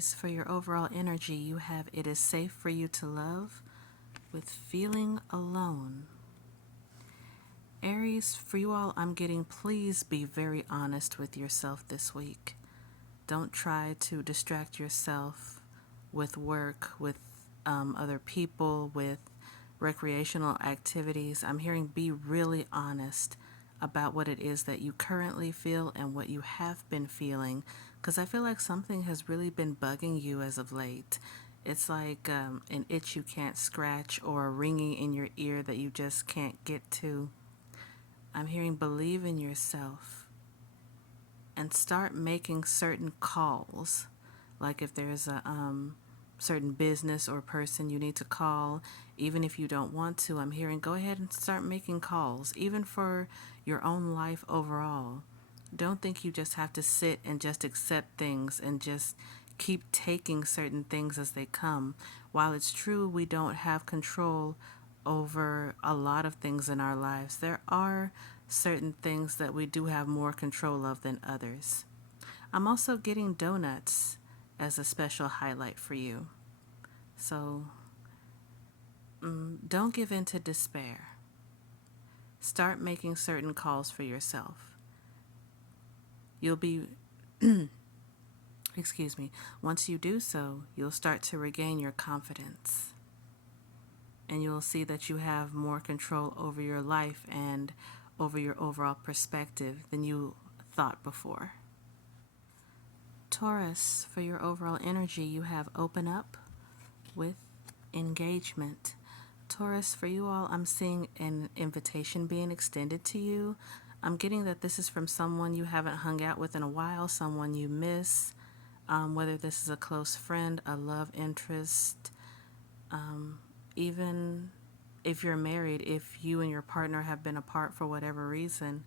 Aries, for your overall energy, you have it is safe for you to love with feeling alone. Aries, for you all, I'm getting please be very honest with yourself this week. Don't try to distract yourself with work, with other people, with recreational activities. I'm hearing be really honest about what it is that you currently feel and what you have been feeling, because I feel like something has really been bugging you as of late. It's like an itch you can't scratch or a ringing in your ear that you just can't get to. I'm hearing believe in yourself and start making certain calls. Like if there's a certain business or person you need to call, even if you don't want to, I'm hearing go ahead and start making calls, even for your own life overall. Don't think you just have to sit and just accept things and just keep taking certain things as they come. While it's true we don't have control over a lot of things in our lives, there are certain things that we do have more control of than others. I'm also getting donuts as a special highlight for you. So don't give in to despair. Start making certain calls for yourself. You'll be, excuse me, once you do so, you'll start to regain your confidence. And you'll see that you have more control over your life and over your overall perspective than you thought before. Taurus, for your overall energy, you have open up with engagement. Taurus, for you all, I'm seeing an invitation being extended to you. I'm getting that this is from someone you haven't hung out with in a while, someone you miss, whether this is a close friend, a love interest, even if you're married, if you and your partner have been apart for whatever reason,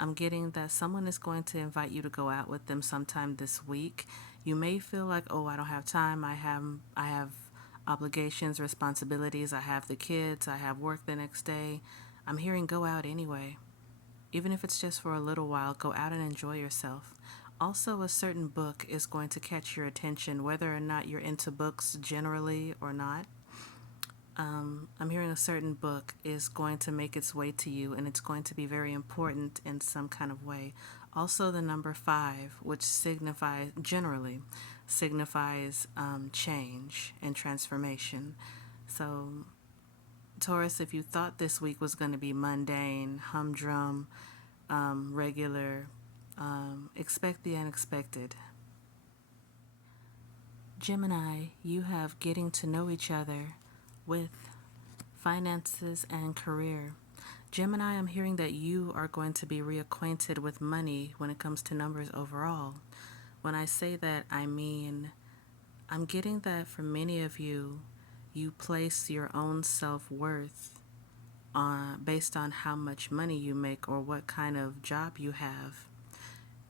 I'm getting that someone is going to invite you to go out with them sometime this week. You may feel like, oh, I don't have time. I have obligations, responsibilities. I have the kids. I have work the next day. I'm hearing go out anyway. Even if it's just for a little while, go out and enjoy yourself. Also, a certain book is going to catch your attention, whether or not you're into books generally or not. I'm hearing a certain book is going to make its way to you, and it's going to be very important in some kind of way. Also, the number 5, which generally signifies change and transformation. So, Taurus, if you thought this week was going to be mundane, humdrum, regular, expect the unexpected. Gemini, you have getting to know each other with finances and career. Gemini, I'm hearing that you are going to be reacquainted with money when it comes to numbers overall. When I say that, I mean, I'm getting that for many of you, you place your own self-worth based on how much money you make or what kind of job you have.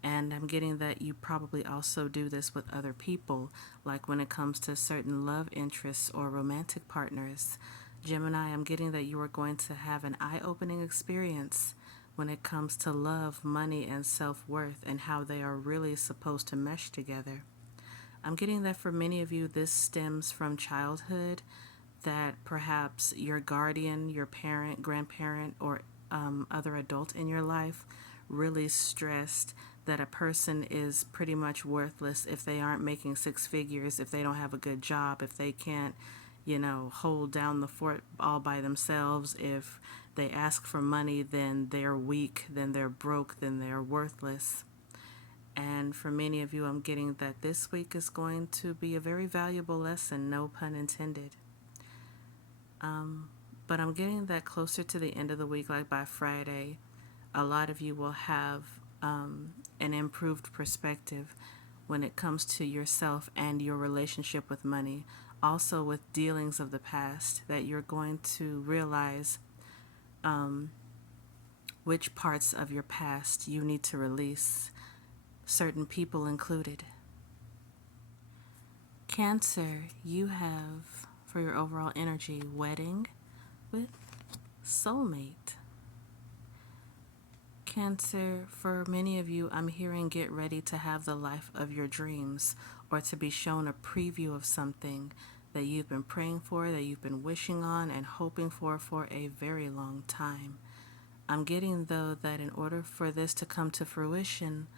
And I'm getting that you probably also do this with other people, like when it comes to certain love interests or romantic partners. Gemini, I'm getting that you are going to have an eye-opening experience when it comes to love, money, and self-worth and how they are really supposed to mesh together. I'm getting that for many of you, this stems from childhood, that perhaps your guardian, your parent, grandparent, or other adult in your life really stressed that a person is pretty much worthless if they aren't making 6 figures, if they don't have a good job, if they can't, hold down the fort all by themselves. If they ask for money, then they're weak, then they're broke, then they're worthless. And for many of you, I'm getting that this week is going to be a very valuable lesson, no pun intended. But I'm getting that closer to the end of the week, like by Friday, a lot of you will have an improved perspective when it comes to yourself and your relationship with money. Also with dealings of the past, that you're going to realize which parts of your past you need to release, certain people included. Cancer, you have, for your overall energy, wedding with soulmate. Cancer, for many of you, I'm hearing get ready to have the life of your dreams, or to be shown a preview of something that you've been praying for, that you've been wishing on and hoping for a very long time. I'm getting, though, that in order for this to come to fruition,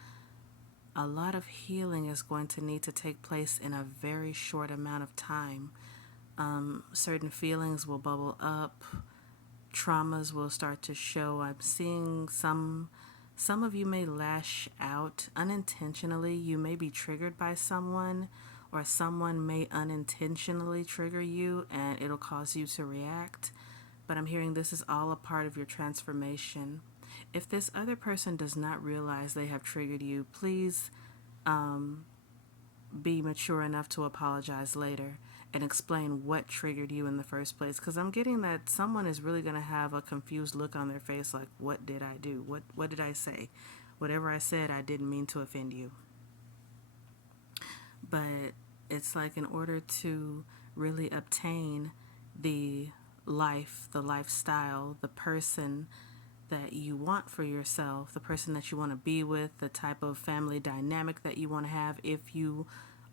a lot of healing is going to need to take place in a very short amount of time. Certain feelings will bubble up, traumas will start to show. I'm seeing some of you may lash out unintentionally. You may be triggered by someone, or someone may unintentionally trigger you and it'll cause you to react. But I'm hearing this is all a part of your transformation. If this other person does not realize they have triggered you, please be mature enough to apologize later and explain what triggered you in the first place. Because I'm getting that someone is really going to have a confused look on their face, like, what did I do? What did I say? Whatever I said, I didn't mean to offend you. But it's like, in order to really obtain the life, the lifestyle, the person that you want for yourself, the person that you want to be with, the type of family dynamic that you want to have, if you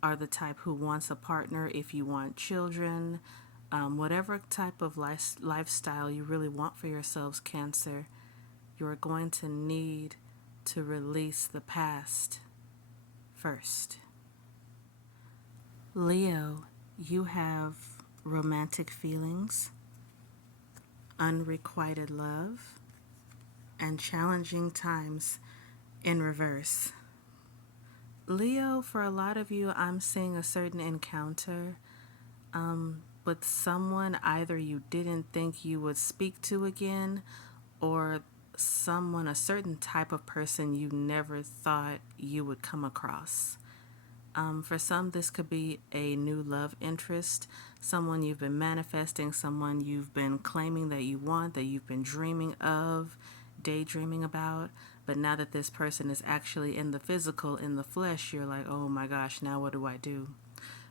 are the type who wants a partner, if you want children, whatever type of lifestyle you really want for yourselves, Cancer, you're going to need to release the past first. Leo, you have romantic feelings, unrequited love, and challenging times in reverse. Leo, for a lot of you, I'm seeing a certain encounter with someone either you didn't think you would speak to again, or someone, a certain type of person you never thought you would come across. For some, this could be a new love interest, someone you've been manifesting, someone you've been claiming that you want, that you've been dreaming of, daydreaming about. But now that this person is actually in the physical, in the flesh, you're like, oh my gosh, now what do I do?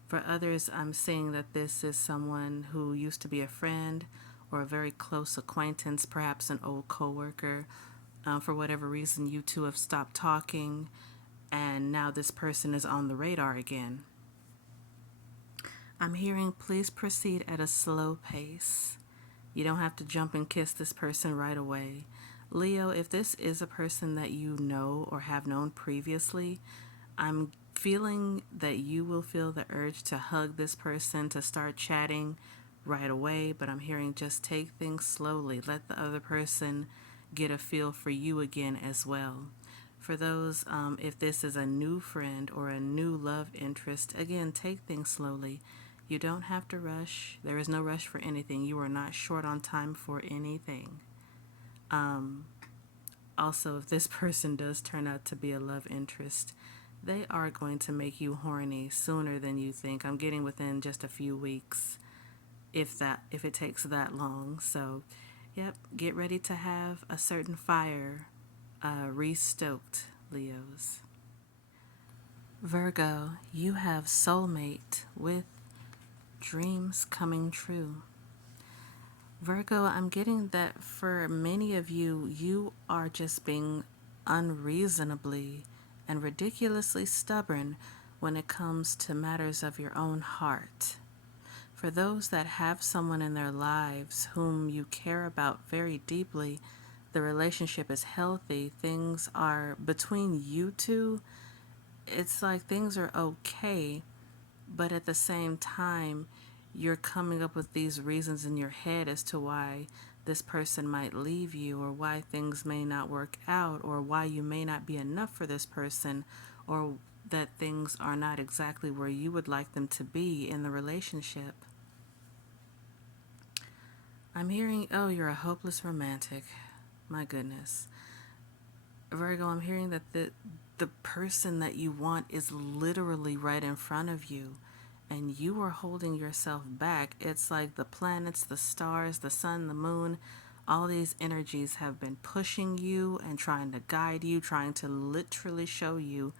For others, I'm seeing that this is someone who used to be a friend or a very close acquaintance, perhaps an old coworker. For whatever reason, you two have stopped talking, and now this person is on the radar again. I'm hearing, please proceed at a slow pace. You don't have to jump and kiss this person right away. Leo, if this is a person that you know or have known previously, I'm feeling that you will feel the urge to hug this person, to start chatting right away, but I'm hearing just take things slowly. Let the other person get a feel for you again as well. For those, if this is a new friend or a new love interest, again, take things slowly. You don't have to rush. There is no rush for anything. You are not short on time for anything. Also, if this person does turn out to be a love interest, they are going to make you horny sooner than you think. I'm getting within just a few weeks, if it takes that long. So, yep, get ready to have a certain fire re-stoked, Leos. Virgo, you have soulmate with dreams coming true. Virgo, I'm getting that for many of you, you are just being unreasonably and ridiculously stubborn when it comes to matters of your own heart. For those that have someone in their lives whom you care about very deeply, the relationship is healthy, things are between you two, it's like things are okay, but at the same time, you're coming up with these reasons in your head as to why this person might leave you, or why things may not work out, or why you may not be enough for this person, or that things are not exactly where you would like them to be in the relationship. I'm hearing, oh, you're a hopeless romantic. My goodness. Virgo, I'm hearing that the person that you want is literally right in front of you, and you are holding yourself back. It's like the planets, the stars, the sun, the moon, all these energies have been pushing you and trying to guide you, trying to literally show you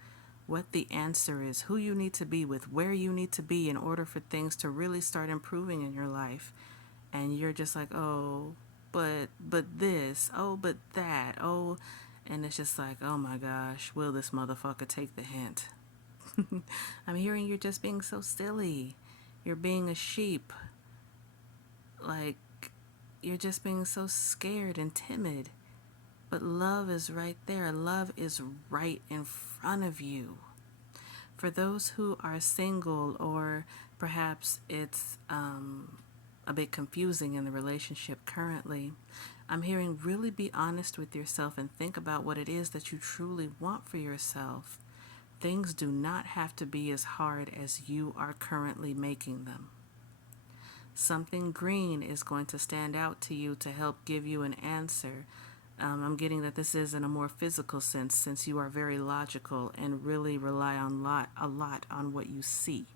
what the answer is, who you need to be with, where you need to be in order for things to really start improving in your life. And you're just like, oh, but this, oh, but that, oh, and it's just like, oh my gosh, will this motherfucker take the hint? I'm hearing you're just being so silly. You're being a sheep. Like, you're just being so scared and timid. But love is right there. Love is right in front of you. For those who are single, or perhaps it's a bit confusing in the relationship currently, I'm hearing really be honest with yourself and think about what it is that you truly want for yourself. Things do not have to be as hard as you are currently making them. Something green is going to stand out to you to help give you an answer. I'm getting that this is in a more physical sense, since you are very logical and really rely a lot on what you see.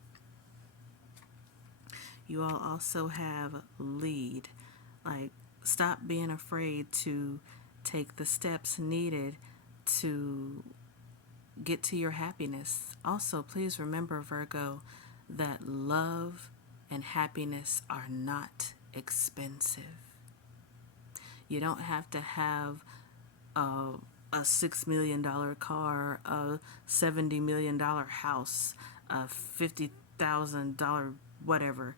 You all also have lead. Like, stop being afraid to take the steps needed to get to your happiness. Also, please remember, Virgo, that love and happiness are not expensive. You don't have to have a, a $6 million car, a $70 million house, a $50,000 whatever.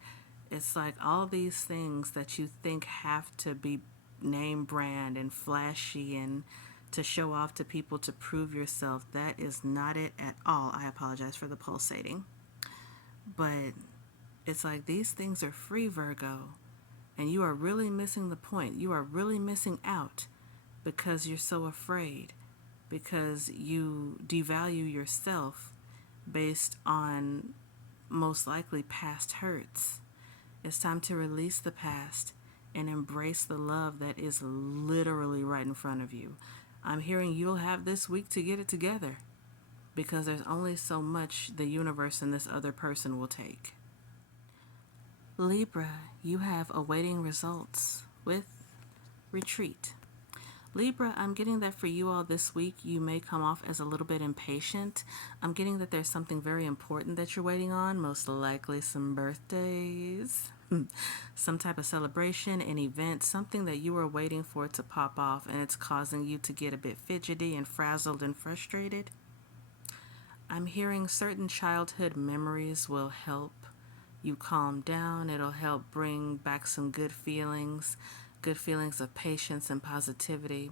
It's like all these things that you think have to be name brand and flashy and to show off to people to prove yourself. That is not it at all. I apologize for the pulsating. But it's like these things are free, Virgo. And you are really missing the point. You are really missing out because you're so afraid. Because you devalue yourself based on most likely past hurts. It's time to release the past and embrace the love that is literally right in front of you. I'm hearing you'll have this week to get it together because there's only so much the universe and this other person will take. Libra, you have awaiting results with retreat. Libra, I'm getting that for you all this week, you may come off as a little bit impatient. I'm getting that there's something very important that you're waiting on, most likely some birthdays, some type of celebration, an event, something that you are waiting for to pop off, and it's causing you to get a bit fidgety and frazzled and frustrated. I'm hearing certain childhood memories will help you calm down. It'll help bring back some good feelings of patience and positivity.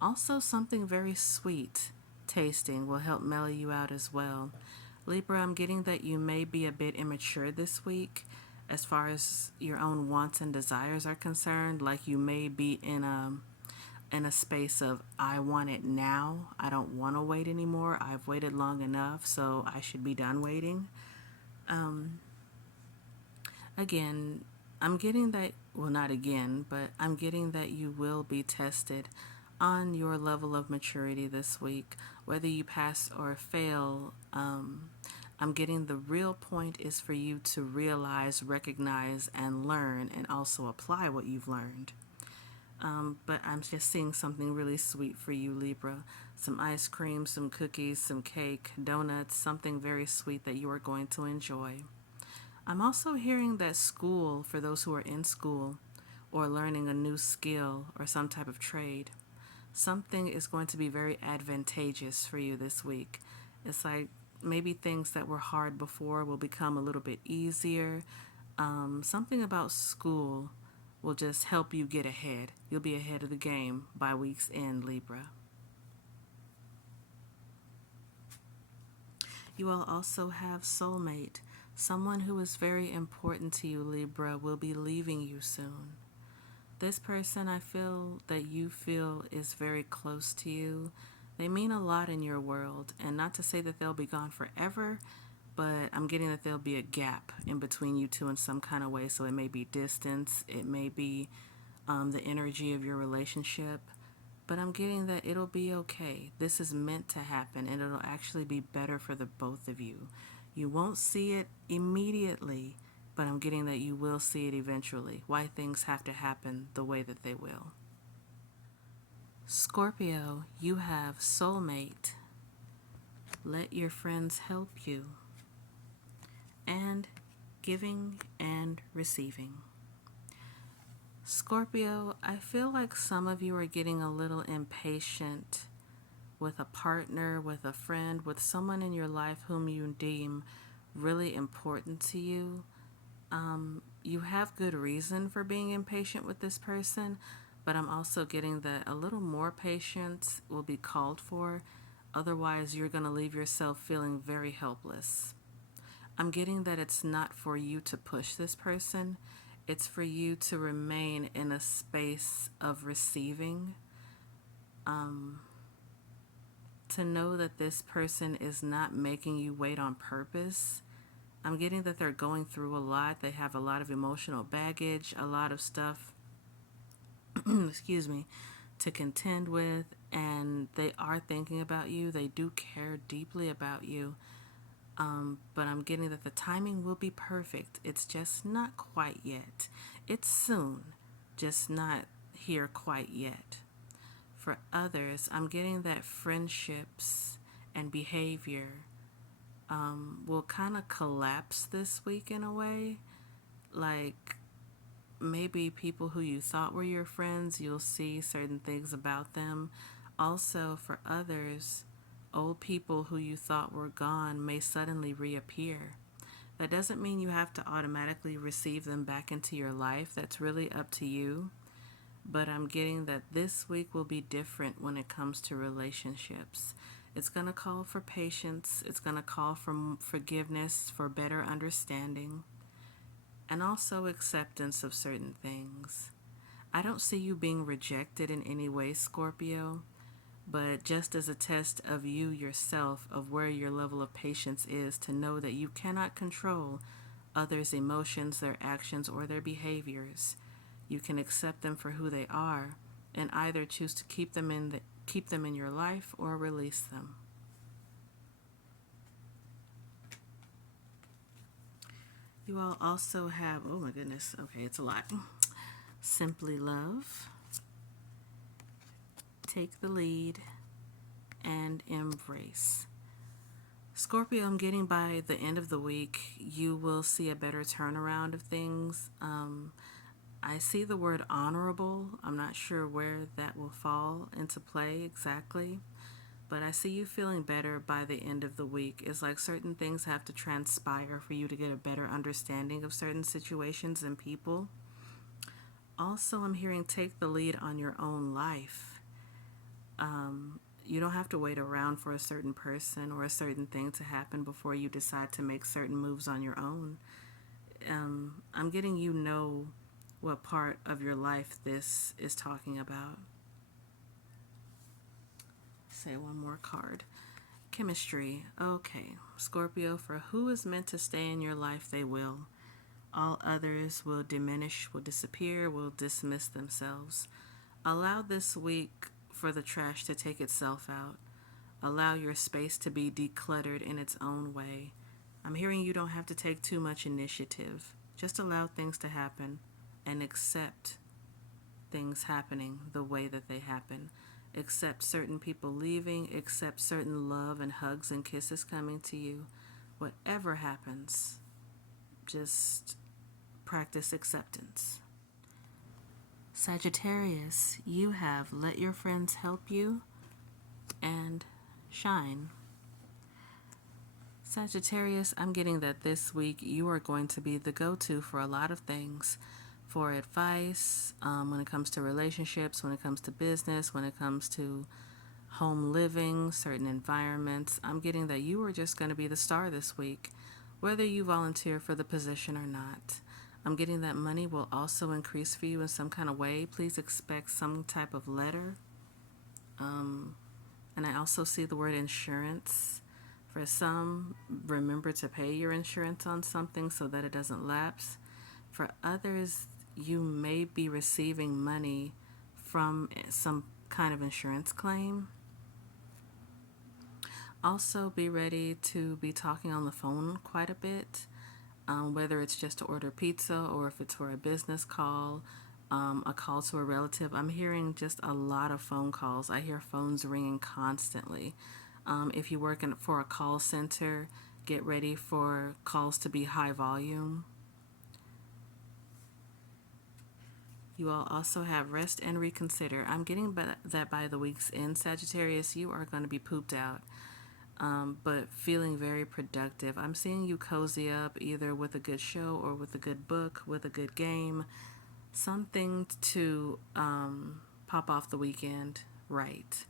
Also, something very sweet tasting will help mellow you out as well. Libra, I'm getting that you may be a bit immature this week as far as your own wants and desires are concerned. Like you may be in a space of, I want it now. I don't want to wait anymore. I've waited long enough, so I should be done waiting. Again, I'm getting that, well, not again, but I'm getting that you will be tested on your level of maturity this week, whether you pass or fail. I'm getting the real point is for you to realize, recognize, and learn, and also apply what you've learned. But I'm just seeing something really sweet for you, Libra. Some ice cream, some cookies, some cake, donuts, something very sweet that you are going to enjoy. I'm also hearing that school, for those who are in school or learning a new skill or some type of trade, something is going to be very advantageous for you this week. It's like maybe things that were hard before will become a little bit easier. Something about school will just help you get ahead. You'll be ahead of the game by week's end, Libra. You will also have soulmate. Someone who is very important to you, Libra, will be leaving you soon. This person I feel that you feel is very close to you. They mean a lot in your world, and not to say that they'll be gone forever, but I'm getting that there'll be a gap in between you two in some kind of way. So it may be distance, it may be the energy of your relationship, but I'm getting that it'll be okay. This is meant to happen, and it'll actually be better for the both of you. You won't see it immediately, but I'm getting that you will see it eventually. Why things have to happen the way that they will. Scorpio, you have soulmate. Let your friends help you. And giving and receiving. Scorpio, I feel like some of you are getting a little impatient with a partner, with a friend, with someone in your life whom you deem really important to you. You have good reason for being impatient with this person, but I'm also getting that a little more patience will be called for. Otherwise, you're going to leave yourself feeling very helpless. I'm getting that it's not for you to push this person, it's for you to remain in a space of receiving. To know that this person is not making you wait on purpose. I'm getting that they're going through a lot. They have a lot of emotional baggage, a lot of stuff, excuse me, to contend with, and they are thinking about you. They do care deeply about you. But I'm getting that the timing will be perfect. It's just not quite yet. It's soon, just not here quite yet. For others, I'm getting that friendships and behavior will kind of collapse this week in a way. Like maybe people who you thought were your friends, you'll see certain things about them. Also, for others, old people who you thought were gone may suddenly reappear. That doesn't mean you have to automatically receive them back into your life. That's really up to you. But I'm getting that this week will be different when it comes to relationships. It's going to call for patience. It's going to call for forgiveness, for better understanding, and also acceptance of certain things. I don't see you being rejected in any way, Scorpio, but just as a test of you yourself, of where your level of patience is, to know that you cannot control others' emotions, their actions, or their behaviors. You can accept them for who they are and either choose to keep them in your life or release them. You all also have, oh my goodness, okay, it's a lot. Simply Love, Take the Lead, and Embrace. Scorpio, I'm getting by the end of the week, you will see a better turnaround of things. I see the word honorable. I'm not sure where that will fall into play exactly, but I see you feeling better by the end of the week. It's like certain things have to transpire for you to get a better understanding of certain situations and people. Also, I'm hearing take the lead on your own life. You don't have to wait around for a certain person or a certain thing to happen before you decide to make certain moves on your own. I'm getting you know what part of your life this is talking about. Say one more card. Chemistry. Okay, Scorpio, for who is meant to stay in your life, they will. All others will diminish, will disappear, will dismiss themselves. Allow this week for the trash to take itself out. Allow your space to be decluttered in its own way. I'm hearing you don't have to take too much initiative. Just allow things to happen and accept things happening the way that they happen. Accept certain people leaving, accept certain love and hugs and kisses coming to you. Whatever happens, just practice acceptance. Sagittarius, you have Let Your Friends Help You and Shine. Sagittarius, I'm getting that this week you are going to be the go-to for a lot of things. For advice, when it comes to relationships, when it comes to business, when it comes to home living, certain environments. I'm getting that you are just going to be the star this week, whether you volunteer for the position or not. I'm getting that money will also increase for you in some kind of way. Please expect some type of letter. And I also see the word insurance. For some, remember to pay your insurance on something so that it doesn't lapse. For others, you may be receiving money from some kind of insurance claim. Also, be ready to be talking on the phone quite a bit, whether it's just to order pizza or if it's for a business call, a call to a relative. I'm hearing just a lot of phone calls. I hear phones ringing constantly. If you work for a call center, get ready for calls to be high volume. You all also have rest and reconsider. I'm getting that by the week's end, Sagittarius, you are going to be pooped out, but feeling very productive. I'm seeing you cozy up either with a good show or with a good book, with a good game, something to pop off the weekend right.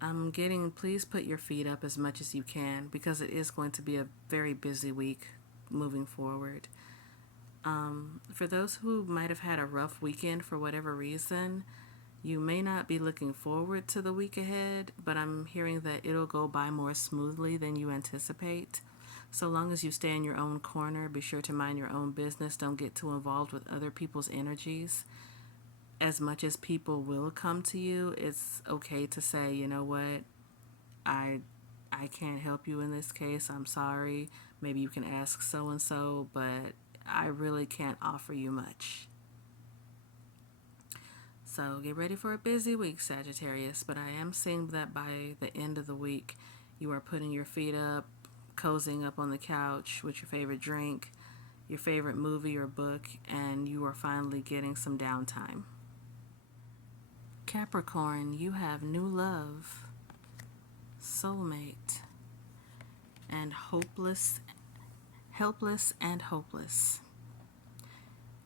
I'm getting, please put your feet up as much as you can because it is going to be a very busy week moving forward. For those who might have had a rough weekend for whatever reason, you may not be looking forward to the week ahead, but I'm hearing that it'll go by more smoothly than you anticipate. So long as you stay in your own corner, be sure to mind your own business. Don't get too involved with other people's energies. As much as people will come to you, it's okay to say, you know what, I I can't help you in this case. I'm sorry. Maybe you can ask so and so, but I really can't offer you much. So get ready for a busy week, Sagittarius, but I am seeing that by the end of the week, you are putting your feet up, cozying up on the couch with your favorite drink, your favorite movie or book, and you are finally getting some downtime. Capricorn, you have new love, soulmate, and helpless and hopeless.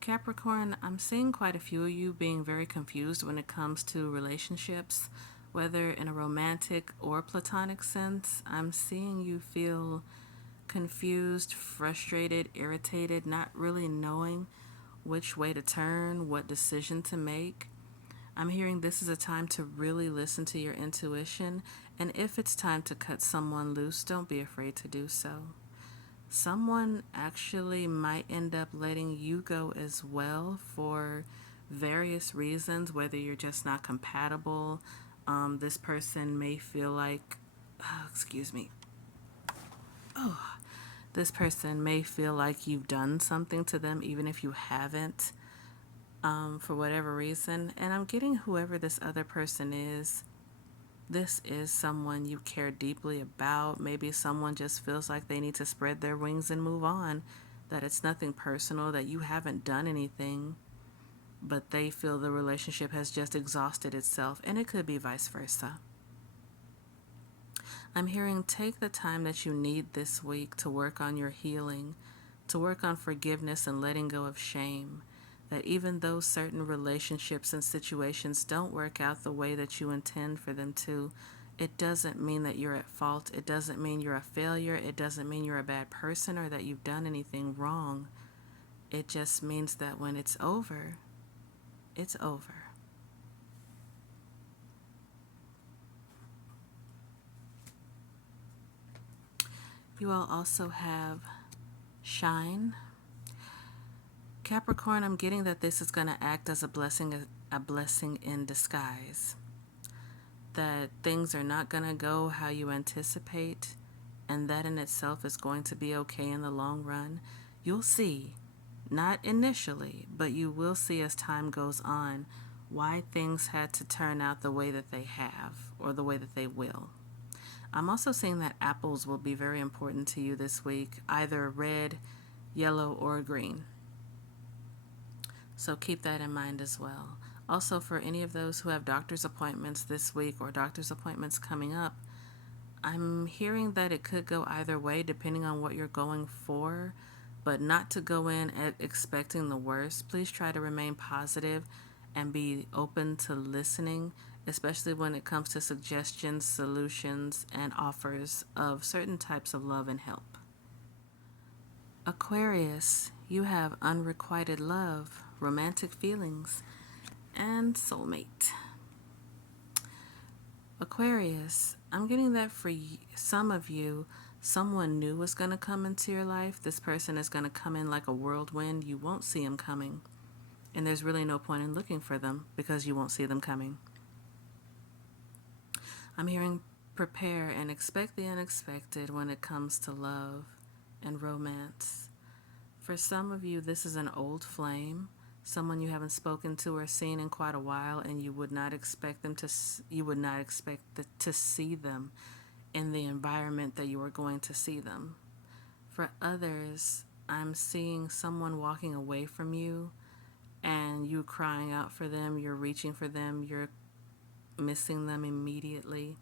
Capricorn, I'm seeing quite a few of you being very confused when it comes to relationships, whether in a romantic or platonic sense. I'm seeing you feel confused, frustrated, irritated, not really knowing which way to turn, what decision to make. I'm hearing this is a time to really listen to your intuition, and if it's time to cut someone loose, don't be afraid to do so. Someone actually might end up letting you go as well for various reasons, whether you're just not compatible. This person may feel like, oh, excuse me, this person may feel like you've done something to them, even if you haven't, for whatever reason. And I'm getting whoever this other person is, this is someone you care deeply about. Maybe someone just feels like they need to spread their wings and move on, that it's nothing personal, that you haven't done anything, but they feel the relationship has just exhausted itself, and it could be vice versa. I'm hearing take the time that you need this week to work on your healing, to work on forgiveness and letting go of shame. That even though certain relationships and situations don't work out the way that you intend for them to, it doesn't mean that you're at fault. It doesn't mean you're a failure. It doesn't mean you're a bad person or that you've done anything wrong. It just means that when it's over, it's over. You all also have shine. Capricorn, I'm getting that this is going to act as a blessing in disguise. That things are not going to go how you anticipate, and that in itself is going to be okay in the long run. You'll see, not initially, but you will see as time goes on why things had to turn out the way that they have or the way that they will. I'm also seeing that apples will be very important to you this week, either red, yellow, or green. So keep that in mind as well. Also, for any of those who have doctor's appointments this week or doctor's appointments coming up, I'm hearing that it could go either way depending on what you're going for, but not to go in expecting the worst. Please try to remain positive and be open to listening, especially when it comes to suggestions, solutions, and offers of certain types of love and help. Aquarius, you have unrequited love, romantic feelings, and soulmate. Aquarius, I'm getting that for some of you, someone new is going to come into your life. This person is going to come in like a whirlwind. You won't see them coming. And there's really no point in looking for them because you won't see them coming. I'm hearing prepare and expect the unexpected when it comes to love and romance. For some of you, this is an old flame, someone you haven't spoken to or seen in quite a while, and you would not expect to see them in the environment that you are going to see them. For others, I'm seeing someone walking away from you, and you crying out for them, you're reaching for them, you're missing them immediately.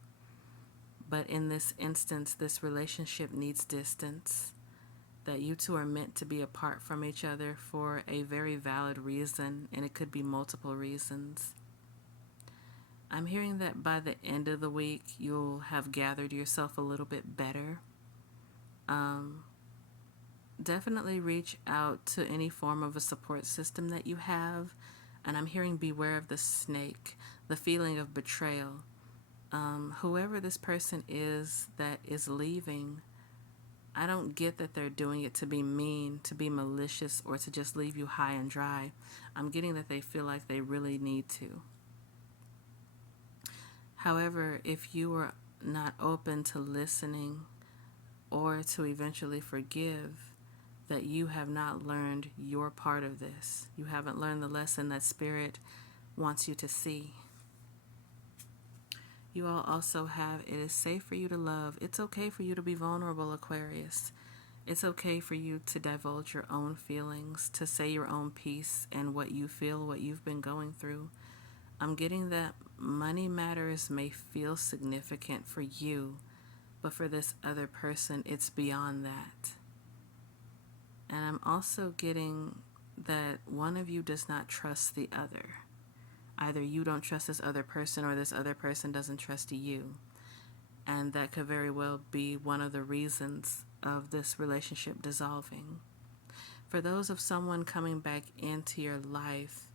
But in this instance, this relationship needs distance. That you two are meant to be apart from each other for a very valid reason, and it could be multiple reasons. I'm hearing that by the end of the week, you'll have gathered yourself a little bit better. Definitely reach out to any form of a support system that you have. And I'm hearing beware of the snake, the feeling of betrayal. Whoever this person is that is leaving, I don't get that they're doing it to be mean, to be malicious, or to just leave you high and dry. I'm getting that they feel like they really need to. However, if you are not open to listening or to eventually forgive, that you have not learned your part of this. You haven't learned the lesson that Spirit wants you to see. You all also have, it is safe for you to love. It's okay for you to be vulnerable, Aquarius. It's okay for you to divulge your own feelings, to say your own piece and what you feel, what you've been going through. I'm getting that money matters may feel significant for you, but for this other person, it's beyond that. And I'm also getting that one of you does not trust the other. Either you don't trust this other person or this other person doesn't trust you. And that could very well be one of the reasons of this relationship dissolving. For those of someone coming back into your life,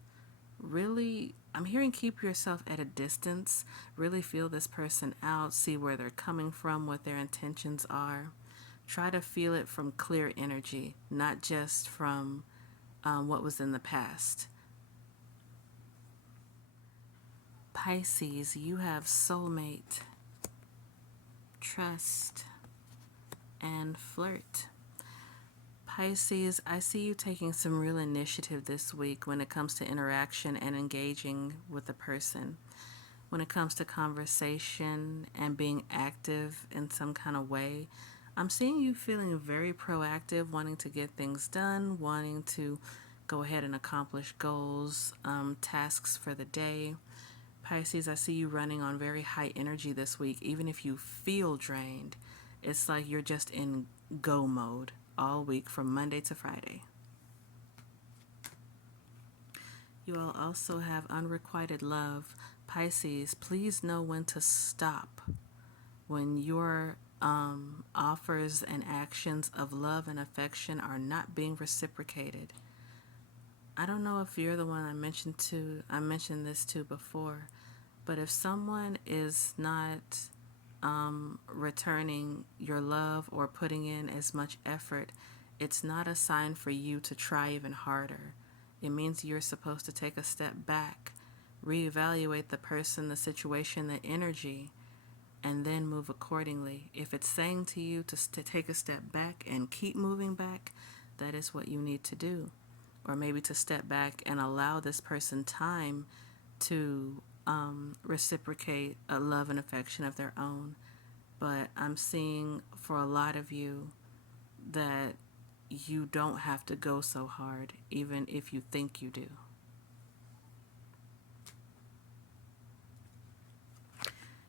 really, I'm hearing keep yourself at a distance. Really feel this person out, see where they're coming from, what their intentions are. Try to feel it from clear energy, not just from what was in the past. Pisces, you have soulmate, trust, and flirt. Pisces, I see you taking some real initiative this week when it comes to interaction and engaging with a person. When it comes to conversation and being active in some kind of way, I'm seeing you feeling very proactive, wanting to get things done, wanting to go ahead and accomplish goals, tasks for the day. Pisces, I see you running on very high energy this week. Even if you feel drained, it's like you're just in go mode all week from Monday to Friday. You will also have unrequited love. Pisces, please know when to stop. When your offers and actions of love and affection are not being reciprocated. I don't know if you're the one I mentioned this to before, but if someone is not returning your love or putting in as much effort, it's not a sign for you to try even harder. It means you're supposed to take a step back, reevaluate the person, the situation, the energy, and then move accordingly. If it's saying to you to take a step back and keep moving back, that is what you need to do. Or maybe to step back and allow this person time to reciprocate a love and affection of their own. But I'm seeing for a lot of you that you don't have to go so hard, even if you think you do.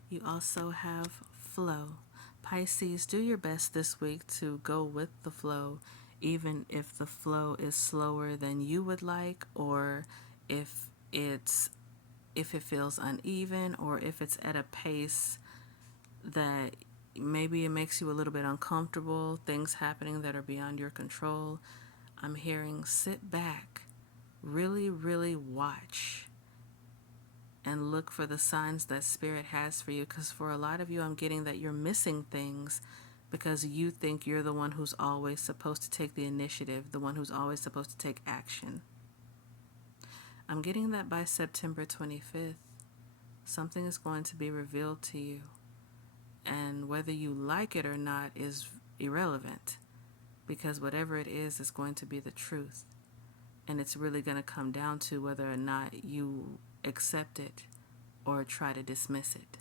You also have flow. Pisces, do your best this week to go with the flow, even if the flow is slower than you would like, or if it feels uneven, or if it's at a pace that maybe it makes you a little bit uncomfortable, things happening that are beyond your control. I'm hearing sit back, really, really watch, and look for the signs that Spirit has for you. Because for a lot of you, I'm getting that you're missing things because you think you're the one who's always supposed to take the initiative, the one who's always supposed to take action. I'm getting that by September 25th, something is going to be revealed to you. And whether you like it or not is irrelevant, because whatever it is going to be the truth. And it's really going to come down to whether or not you accept it or try to dismiss it.